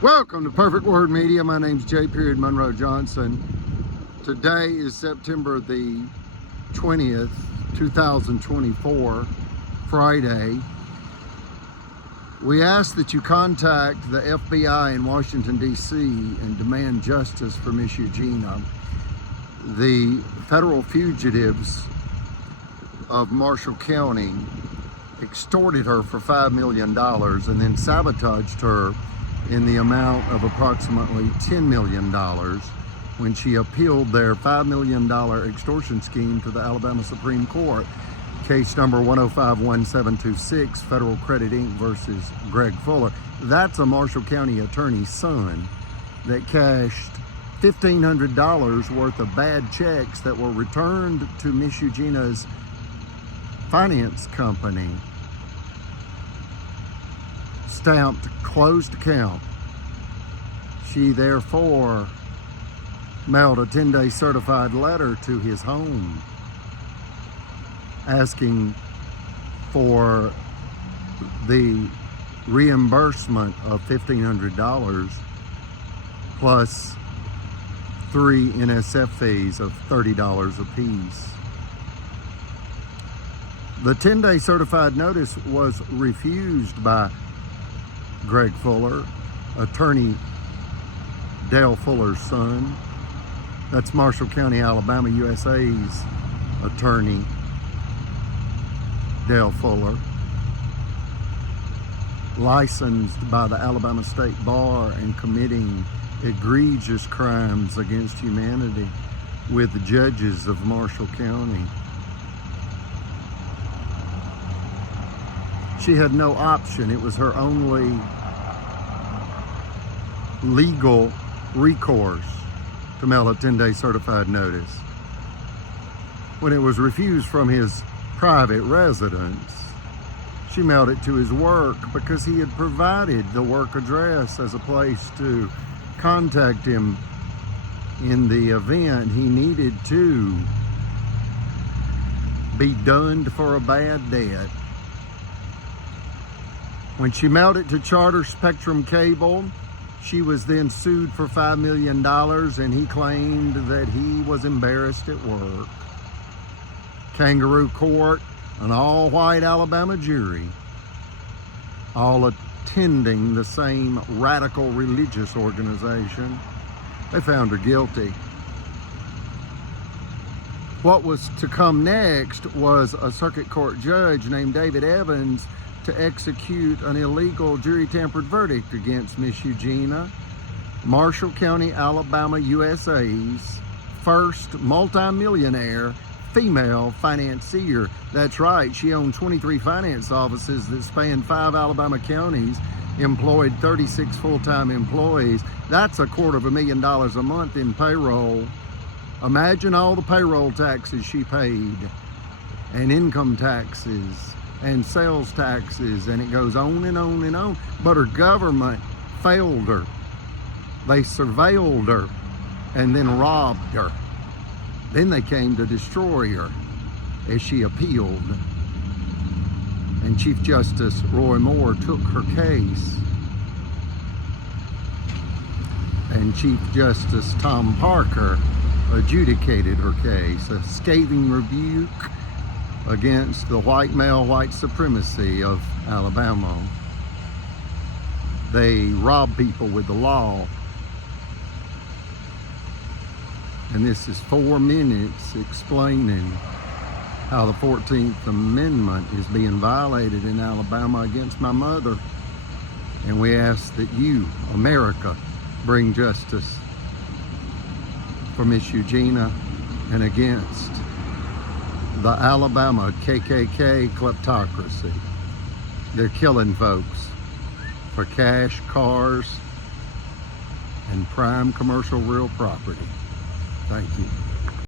Welcome to Perfect Word Media. My name's J. Monroe Johnson. Today is September the 20th, 2024, Friday. We ask that you contact the FBI in Washington, D.C. and demand justice for Miss Eugenia. The federal fugitives of Marshall County extorted her for $5 million and then sabotaged her in the amount of approximately $10 million when she appealed their $5 million extortion scheme to the Alabama Supreme Court. Case number 1051726, Federal Credit Inc. versus Greg Fuller. That's a Marshall County attorney's son that cashed $1,500 worth of bad checks that were returned to Miss Eugenia's finance company, stamped closed account. She therefore mailed a 10-day certified letter to his home asking for the reimbursement of $1,500 plus 3 NSF fees of $30 apiece. The 10-day certified notice was refused by Greg Fuller, attorney Dale Fuller's son. That's Marshall County, Alabama, USA's attorney, Dale Fuller, licensed by the Alabama State Bar and committing egregious crimes against humanity with the judges of Marshall County. She had no option. It was her only legal recourse to mail a 10-day certified notice. When it was refused from his private residence, she mailed it to his work because he had provided the work address as a place to contact him in the event he needed to be dunned for a bad debt. When she mailed it to Charter Spectrum Cable, she was then sued for $5 million, and he claimed that he was embarrassed at work. Kangaroo Court, an all-white Alabama jury, all attending the same radical religious organization, they found her guilty. What was to come next was a circuit court judge named David Evans to execute an illegal jury-tampered verdict against Miss Eugenia, Marshall County, Alabama, USA's first multimillionaire female financier. That's right, she owned 23 finance offices that spanned 5 Alabama counties, employed 36 full-time employees. That's $250,000 a month in payroll. Imagine all the payroll taxes she paid, and income taxes, and sales taxes, and it goes on and on and on. But her government failed her. They surveilled her and then robbed her. Then they came to destroy her as she appealed. And Chief Justice Roy Moore took her case. And Chief Justice Tom Parker adjudicated her case, a scathing rebuke against the white male white supremacy of Alabama. They rob people with the law. And this is 4 minutes explaining how the 14th Amendment is being violated in Alabama against my mother. And we ask that you, America, bring justice for Miss Eugenia and against the Alabama KKK kleptocracy. They're killing folks for cash, cars, and prime commercial real property. Thank you.